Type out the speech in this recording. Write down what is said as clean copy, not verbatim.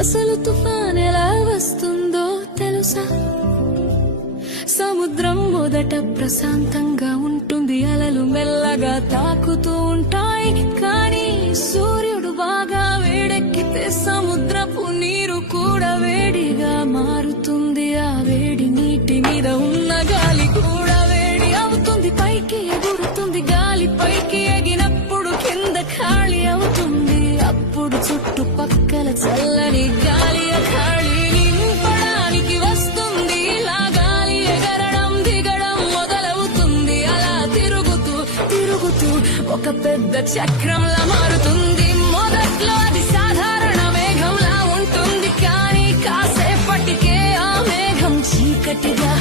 అసలు తుఫాన్ ఎలా వస్తుందో తెలుసా? సముద్రం మొదట ప్రశాంతంగా ఉంటుంది, అలలు మెల్లగా తాకుతూ ఉంటాయి. కానీ సూర్యుడు బాగా వేడెక్కితే సముద్రపు నీరు కూడా వేడిగా మారుతుంది. ఆ వేడి నీటి మీద ఉన్న గాలి కూడా వేడి అవుతుంది, పైకి ఎగురుతుంది. గాలి పైకి ఎగినప్పుడు కింద ఖాళీ అవుతుంది. అప్పుడు చుట్టుపక్కల చల్లని గాలి ఆ ఖాళీ నింపడానికి వస్తుంది. ఇలా గాలి ఎగరడం దిగడం మొదలవుతుంది. అలా తిరుగుతూ తిరుగుతూ ఒక పెద్ద చక్రంలా మారుతుంది. మొదట్లో అది సాధారణ మేఘంలా ఉంటుంది, కానీ కాసేపటికే ఆ మేఘం చీకటిగా